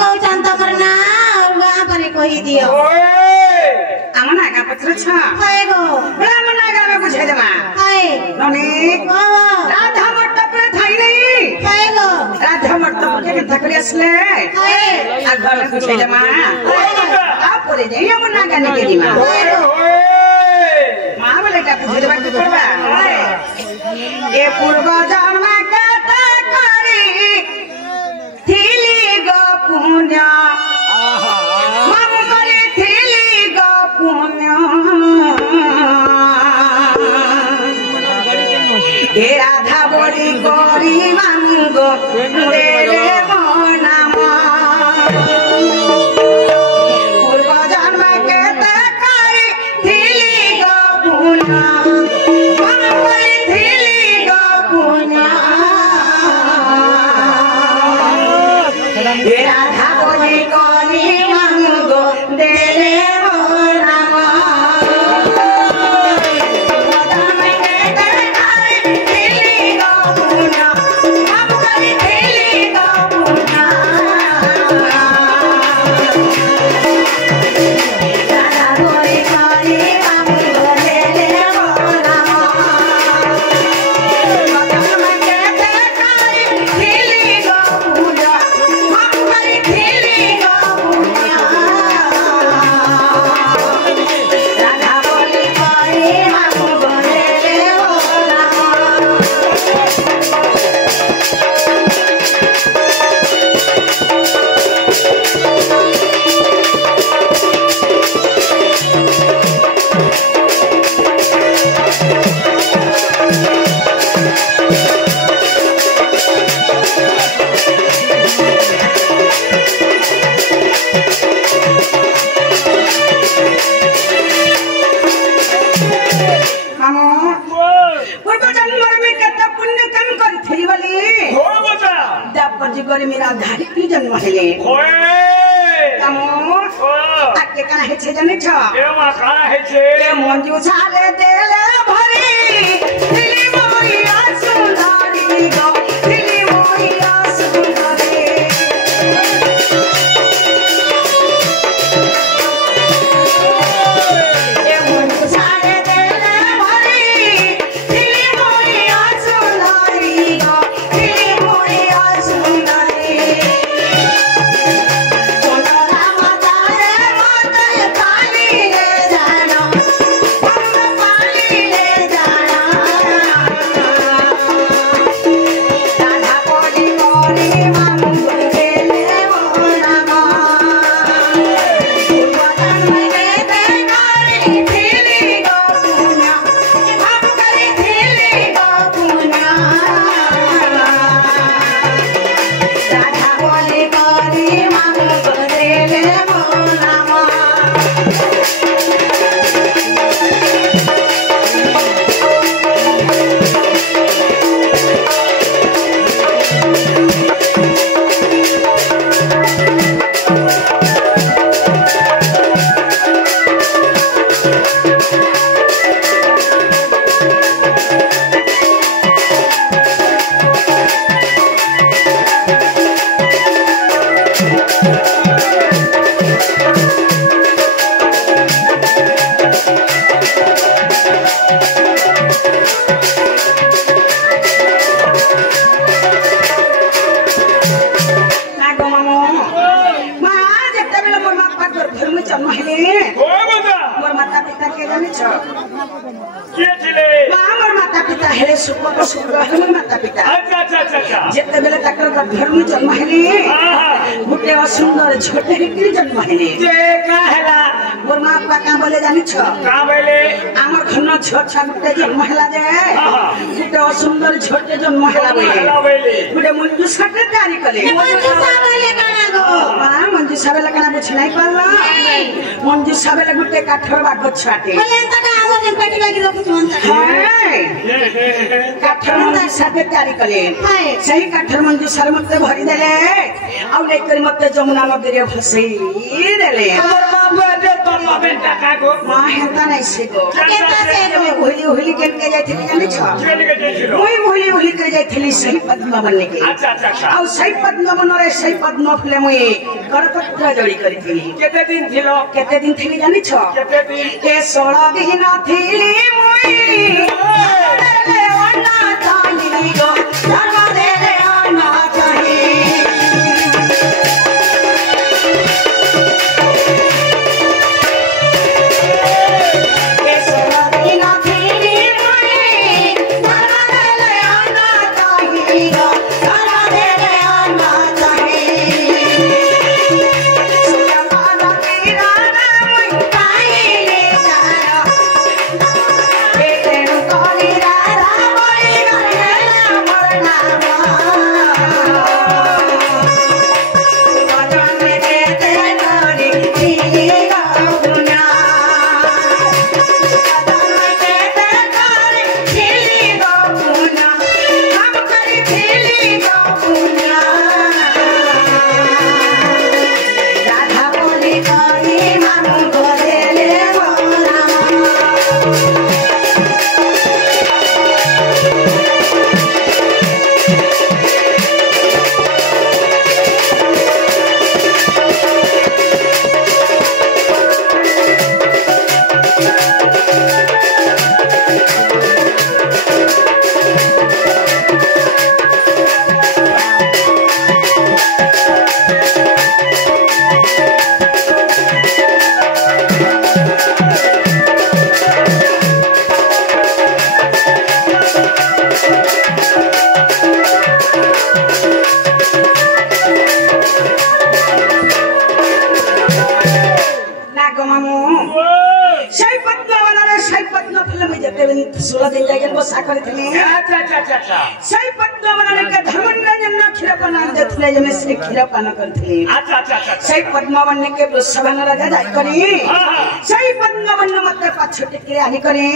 कहउछन तमर ना गाँ परे कहि दियो आमा नागा पत्र छ हाय गो बडा म नागा में बुझे देमा हाय नने राधा मट्टप में थाई नहीं हाय गो राधा मट्टप के थकले असले हाय आ घर में बुझे देमा आप बोले जे हम नागा ने के दिमा मां बोले का बुझे देमा के करबा ए पूर्व जन्म के करी थीली गो पुण्य मम करे थीली गो पुण्य ए राधा बोली गरी मांगो रे रे नाम पूर्व जन्म के करी थीली गो पुण्य मम करे थीली गो पुण्य ए राधा बोली गरी मांगो दे रे नाम मेरा धारी की जन्म हेले कामो आके काना हे छे जने छ ए मा काना हे छे ए मंजू छाले देले भरी दिली मोइया सुंदरी गो दिली मोइया सुंदरी ए मंजू छाले देले भरी दिली मोइया सुंदरी गो दिली मोइया सुंदरी जितने बेले तक घर में जन्म हेले गुटे सुंदर छोटे हिकरी जन्म हेले जे का हैला मोर मां बाप का बोले जानि छ का बोले आमर खन्न छोट छोट गुटे जन्म हेला जे गुटे सुंदर छोटे जन्म हेला बोले गुटे मंजू सटे तैयारी कले मंजू साबले काना गो मां मंजू साबले काना बुझ नहीं पाला मंजू साबले गुटे काठर बाग छाटे बोले त मने पेटी लागि रखु छन्ता काठर मंजू साथे तयारी कले हाय सही काठर मंजू सर मते भरी देले आउ नै करी मते जमुना नदी रे फसई देले हमर बाबू दे तम्मा बेटा काको मा हेता नै सेको केता से होली होली के जाइथिली जानि छ चली के देखिलो ओइ होली होली के जाइथिली सही पद्मा बनने के अच्छा अच्छा अच्छा आउ सही पद्मा बनरे सही पद्मा फले मुई करपत्र जड़ी करिथिली केते दिन थिलो केते दिन थिली जानि छ केते दिन के 16 दिन थिली मुई रे अन्ना चाही गो धर्म दे रे अन्ना चाही के 16 दिन थिली मुई धर्म दे रे अन्ना चाही गो धर्म दे रे अन्ना चाही सुलताना तेरा नाम काईले जारा केतेनु कोली रारा बोली गरेला मोर नाम सुलतान में केते कोली दिली गौना सुलतान में केते कोली दिली गौना हम करी दिली गौना राधा बोली कोली मामू गोरेले बोला नागो मामू सही पद्मा बनारे सही पद्मा फिल्म में जते दिन 16 दिन जाके बसा करथिली अच्छा अच्छा अच्छा अच्छा सही पद्मा बनारे के धर्मराजन न खिरपना देथले जमे से खिरपना करथिली अच्छा अच्छा अच्छा सही पद्मा बनने के वृषभन राजा जाय करी सही पद्मा बनने मते पाछटे के आनी करी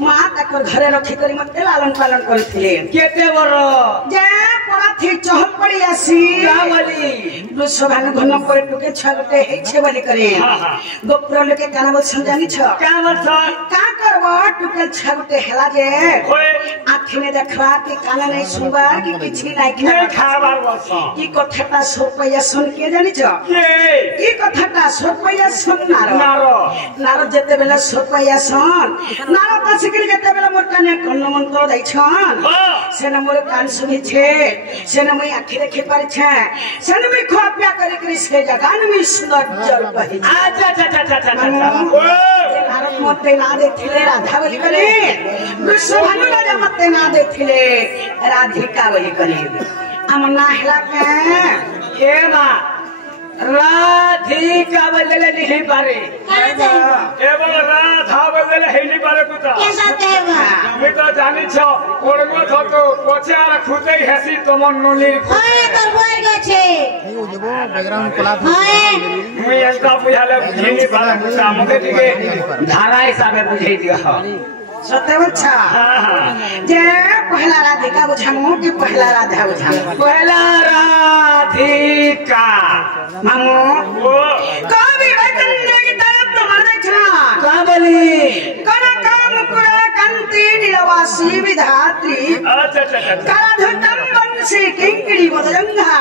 मां तक घरे रखी करी मते लालन पालन करथिली केते बर जे पड़ा थी चहल पड़ी आसी कावली वृषभन घन पर टुके छलटे हे छे वाली करे गोपुर लोके काना बोल समझानी छ का मत का करबो टुके छलटे हेला जे होय आखि ने देखवा कि काना नहीं सुनबा कि किछि नहीं नहीं खा खाबार बस ई कथाटा सोपैया सुन के जानी छ के ई कथाटा सोपैया सुन नारो नारो नारो जते बेला सोपैया सुन नारो त सिकरी जते बेला मोर काने कन्न मंत्र दै छन सेना मोर कान सुनि छे सेना मैं आखि देखे पारे छे सेना मैं खोप्या करे करे से जगान में सुंदर जल बही अच्छा अच्छा अच्छा अच्छा अच्छा नारद मते ना देखिले राधा बोली करे वृषभानु राजा मते ना देखिले राधिका बोली करे हम ना हिला के ए मा राधिका बदले नहीं पारे एवं राधा बदले है नहीं पारे कुछ केसा देवा मैं तो जानी छो ओरगो थो तो पोछे आर खुदे हेसी तमन नलिर हाय তোর বই গেছে बैकग्राउंड कोला हाय मैं एकटा बुझाले बुझेनी पारे कुछ हमके ठीक धारा हिसाबे बुझाई दियो सत्य बच्चा जे पहला राधिका बुझामो कि पहला राधा बुझामो पहला राधिका मामू ओ कवि वचन की तरफ प्रमाण छा काबली कन काम कुड़ा कंती नीलवासी विधात्री अच्छा अच्छा अच्छा कराधुतम वंशी किंकड़ी मदरंगा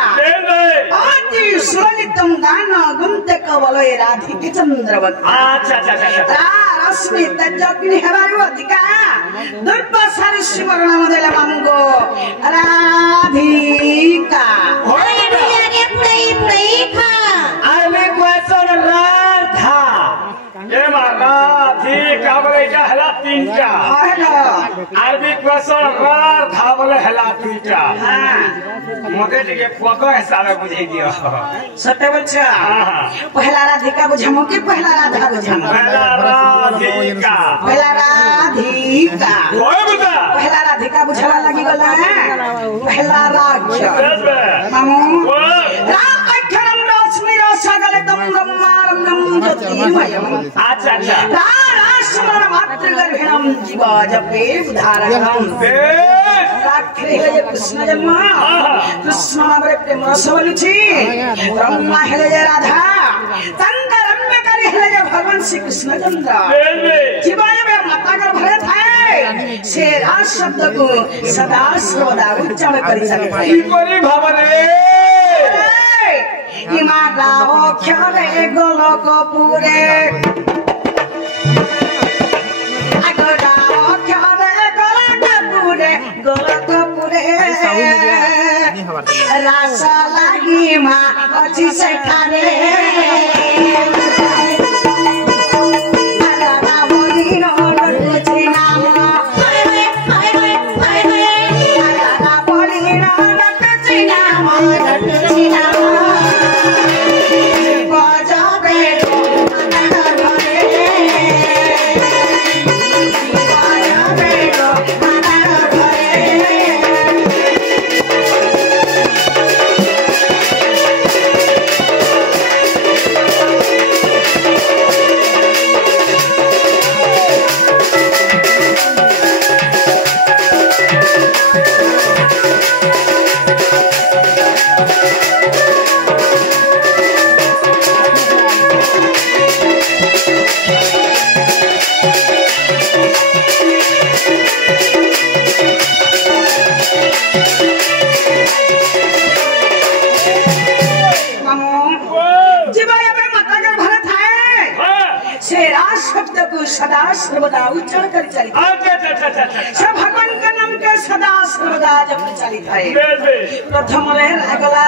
आदि सुललितम गान गुमते कवलय राधिके चंद्रवत अच्छा अच्छा अच्छा रश्मि तजग्नि हेबारु अधिका दुर्प सारी शिवरण मदला मामुगो राधिका ওই দুনিয়াকে পুরাই পুরাই খা आर्मी क्वेश्चन राधा ये राधिका बोले क्या हला तीनटा हेलो आर्मी क्वेश्चन राधा बोले हला तीनटा हां मते के फोटो हिसाबे बुझाई दियो सत्य बच्चा पहला राधिका बुझामो कि पहला राधा बुझामो पहला राधिका पहला राधिका ओए बता पहला राधिका बुझावा लगी गला पहला राज्य मामू राम अक्षरम रश्मि रसगले तम ब्रह्मारम ज्योतिर्मयम अच्छा अच्छा रास स्मरण मात्र गर्भिणम जीवा जपे उदाहरणम रात्रि हेले कृष्ण जन्म कृष्ण नामरे प्रेम रस बोलुछि ब्रह्मा हेले राधा तंग रम्य करी हेले भगवान श्री कृष्ण चंद्र जीवा जपे माता गर्भरे थाए से राज शब्द को सदा सर्वदा उच्चारण करी सके की करी भावने इमा राव क्षरे गोलक पुरे रासा लागी मा अच्छी से खाने सदा सर्वदा उच्चारण कर चलित सब भगवान का नाम के सदा सर्वदा जप चलित है प्रथम रे लागला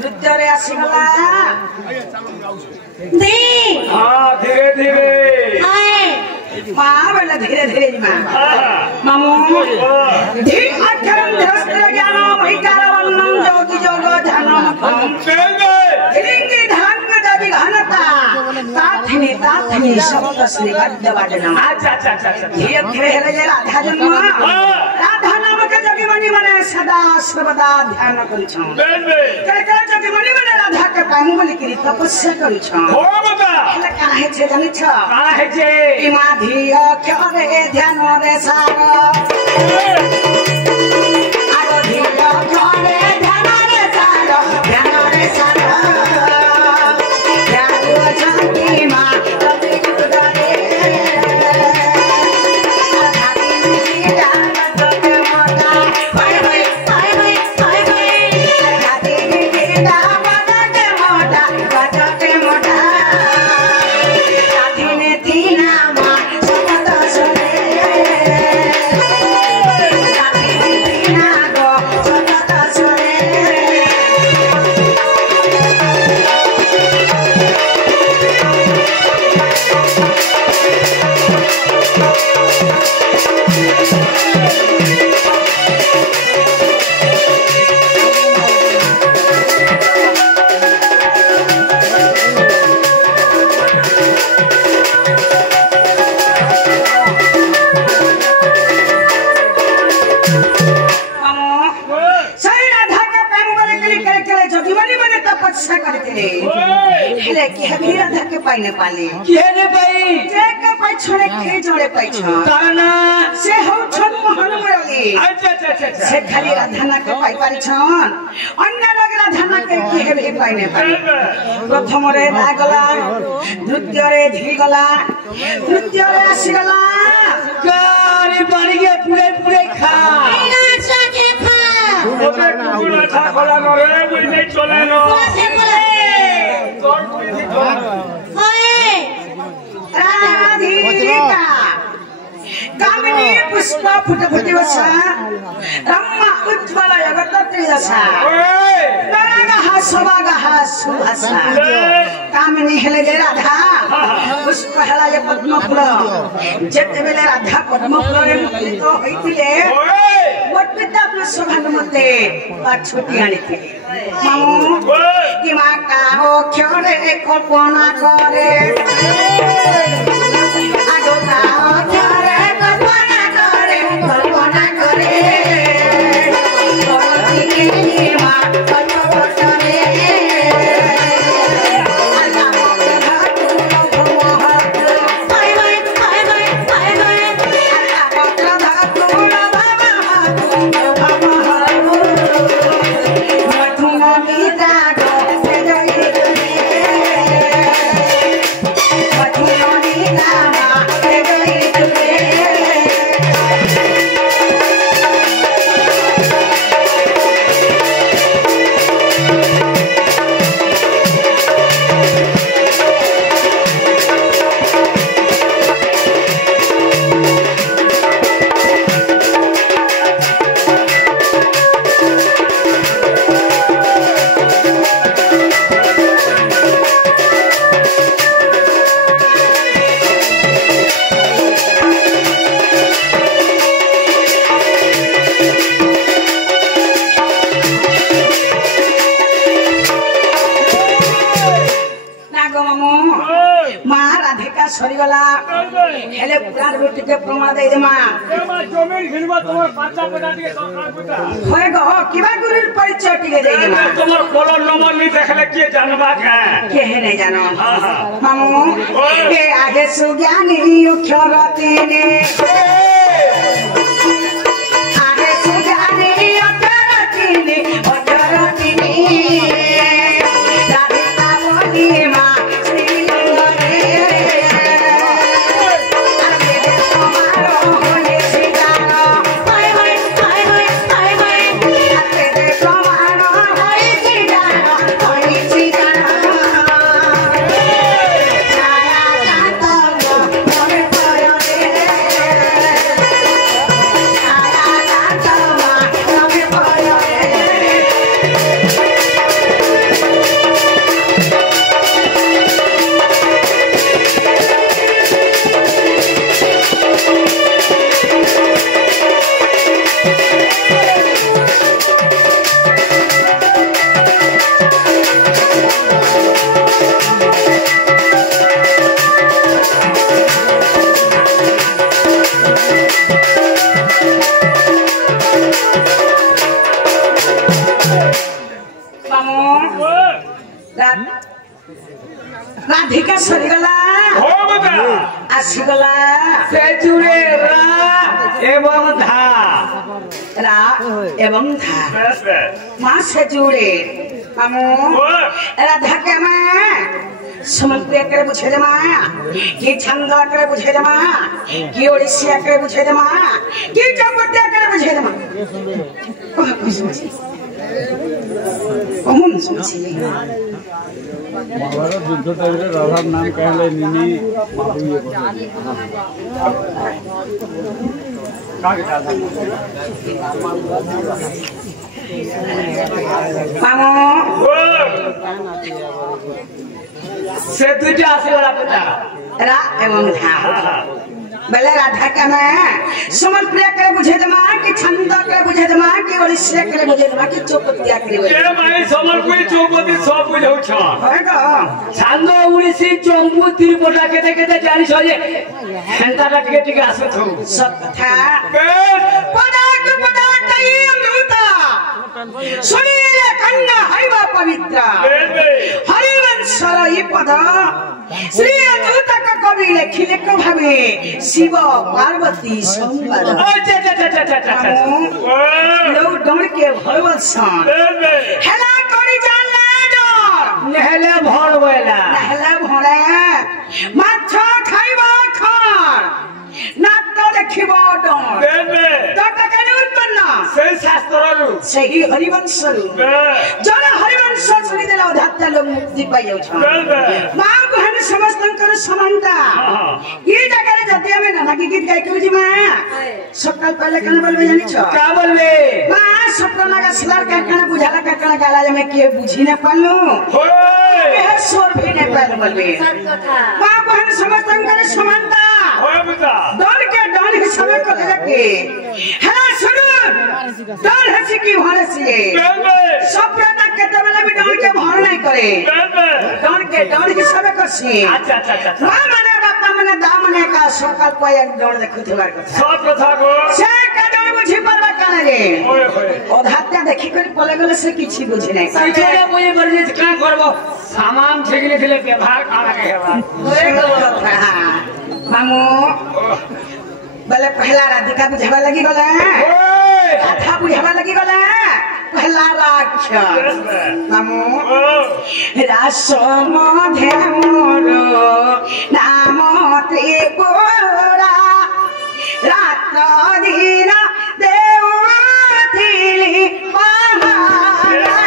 नृत्य रे आसीगला दे हां धीरे धीरे मां बोले धीरे धीरे जी मामू धी अक्षरम धस्त्र ज्ञान वैकार वर्णम जोगी जोग ध्यान धींगी धान में दधि घनता ताथनी शब्द श्री गद्य वादनम अच्छा ये अक्षर है राधा जन्म राधा नाम के जगी मणि मने सदा सर्वदा ध्यान करू छौ के जगी मणि मने राधा के पामु बोली करी तपस्या करू छौ हो बता एला काहे छे जानि छ काहे छे इमाधी अक्षरे ध्यान रे सार आगो धी अक्षरे ध्यान रे सार पाइने पाले केने पाई जेक पाइ छोड़े खे जोड़े पाइ छ ताना से हो छन मोहन मरली अच्छा से खाली राधाना के पाइ पारि छन अन्य लोग राधाना के के भी पाइने पाले प्रथम रे लागला नृत्य रे धी गला नृत्य रे आसी गला कारी बाड़ी के पूरे खा अच्छा के खा ओके कुकुर अच्छा खोला न रे बुई नहीं चले न से बोले तोर बुई थी होए राधिका कामिनी पुष्प फुट वसा रम्मा उज्ज्वल जगत्त्री दशा नरगः स्वभागः सुभासा कामिनी हेले जे राधा पुष्प हेला जे पद्म फूल जेते बेले राधा पद्म फूल रे मुक्ति तो होइतिले मोर पिता अपना सौभाग्य मते बात छोटी आनिथिले मामू कि मां का अक्षरे कल्पना करे आगो का अक्षरे कल्पना करे करती के मां कल्पना करे সরিগলা হেলে পুরাণ রুটিকে প্রমাণ দেই দেমা জমি ঘিনব তোমার বাচ্চা পেটা দিয়ে সরকার পেটা হয় গো কিবা গুরুর পরিচয় টিকে দেই দেমা তোমার কলর নম্বর নি দেখলে কি জানবা কে হে নাই জানো মামু এ আগে সুজ্ঞানী অক্ষরতিনে আগে সুজ্ঞানী অক্ষরতিনে অক্ষরতিনে রাধিকা বলি মা শ্রীলঙ্গে আগে তোমার হয়েছি জানো high high high high high high আগে তোমার হয়েছি জানো হয়েছি জানো ছায়া কাতব মনে পড়ে ছায়া কাতব মনে পড়ে মামু রাধিকা সরিগলা আসিগলা সে জুড়ে রা এবং ধা রা এবং ধা মা সে জুড়ে মামু রাধাকে মা সমন্বয় করে বুঝে দে মা কি ছন্দ করে বুঝে দে মা কি ওড়িশিয়া করে বুঝে দে মা কি চম্পটিয়া করে বুঝে দে মা কমন শুনছি মহাভারত যুদ্ধ টাইমে রাধার নাম कहले নিনি মাহু ইয়ে মামু সে দুইটা আসিগলা পেটা রা এবং ধা বেলে রাধা के मैं समन्वय करे बुझे दे मां की छंद करे बुझे दे मां की ओड़िशा करे बुझे दे मां की चौपटिया करे बुझे এ মাই সমরপুরি চৌপতি সব বুঝাউছ হয় গো ছান্দ উড়িষি চম্পু তিরপটা কেতে কেতে জানিস যে হেন্তাটা টিকে টিকে আসে তো सब कथा বেশ पदाक पदाकई अमृता सुनीले कन्या हरिवा पवित्र বেশ বেশ हरिवंशर ई पद श्री अद्भुत कवि लिखिले को भावे शिव पार्वती संवाद আচ্ছা আচ্ছা আচ্ছা আচ্ছা लोग डर के भरवसन বেশ বেশ हेला करी जाला डर নেহলে ভর বইলা हेला भरे माछ खाइबा खार नाट देखिब डर বেশ বেশ डरटा केने उत्पन्न সেই শাস্ত্ররু सही हरिवंशरु বেশ जन हरिवंश सुनी देला अधात्ता लोग मुक्ति पाइ जाउछ বেশ বেশ मां कहने समस्तंकर समानता ये जगह जति हमें नाना की गीत गाय के मा सकाल पहले कने बोलबे जानि छ का বলবে मां सपना का सिलार का कने बुझाला का कने गाला जे में के बुझी न पालो होय ए सोर भी न पाल बोलबे मां कहने समस्तंकर समानता होय बुता डर के डर हिसाब को ले के है सुन डर हसी की भरे से বেশ বেশ सप्रता केते बेला भी डर के भर नहीं करे বেশ বেশ डर के डर हिसाब करसी আচ্ছা আচ্ছা আচ্ছা मां माने बापा माने दा माने का सकाल को एक डर देखुथबार কথা সব কথা গো से का डर बुझी परवा काने रे होय होय अधात्या देखि कर पले गले से किछि बुझी नहीं সেইটা বুঝে পারছি কি করব সামান ঠিক লিখলে ব্যবহার কারা হেবা मामू बोले पहला राधिका बुझावा लगी गला होय राधा बुझावा लगी गला पहला राक्षस मामू रासम धेमोर नाम त्रिपुरा रात्र दिन देवथिली महारा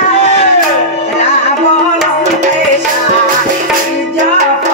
रावण देशा जप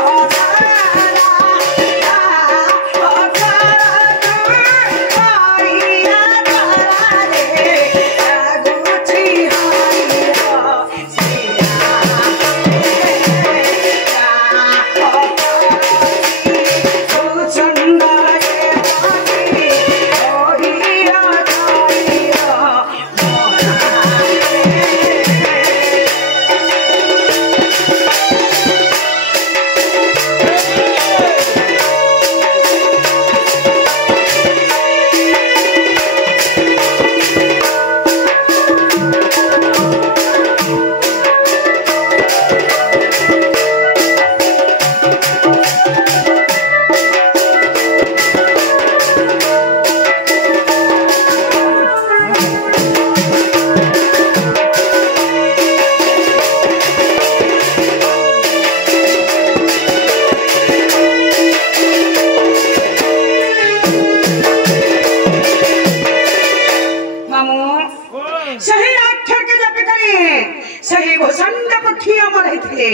মরিଥିଲେ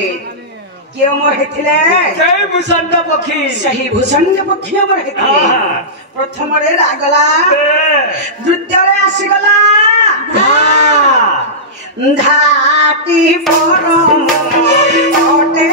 কেউ মরিଥିଲେ जय भूषण पक्षी ସେହି ଭୂଷଣ୍ଡ ପକ୍ଷୀ ମରିଥିଲେ ପ୍ରଥମରେ ରାଗଲା ଦ୍ୱିତୀୟରେ ଆସିଗଲା ଧାଟି ପରମ ଅଟେ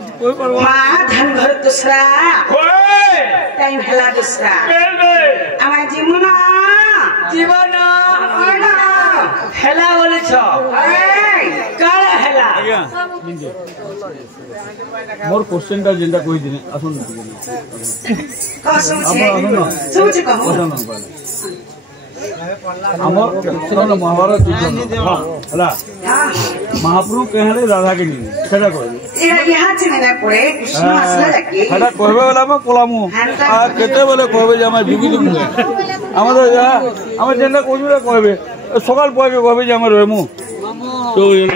माँ धन घर दूसरा टाइम हेला दूसरा আমার জীবন जीवन हेला बोले छो काला हेला मोर क्वेश्चन टा जेंटा कोई दिन आसन শুনছি কহ हमर सुन महाभारत युद्ध हला महाप्रभु कहले राधा के नी सेटा कहले यहाँ चिने पड़े कृष्ण असला जाके सेटा कहबे वाला में कोलामु आ केते बोले कहबे जे हम जुगी दिमु हमर जा हम जेंटा कोजुरा कहबे सकाल पयबे कहबे जे हम रहमु तो ये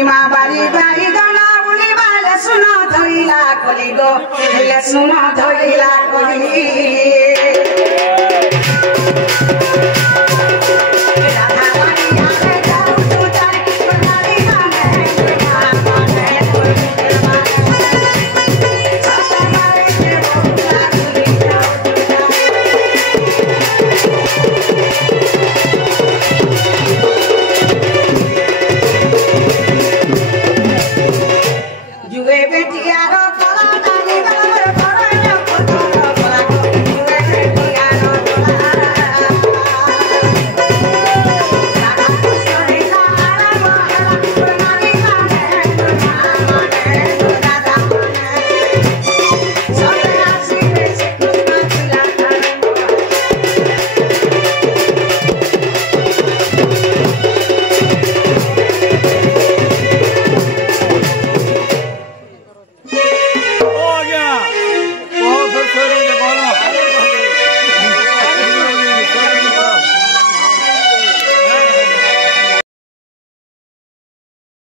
इमा बारी बारी गाना उली बाले सुना धइला कली गो हेला सुना धइला कली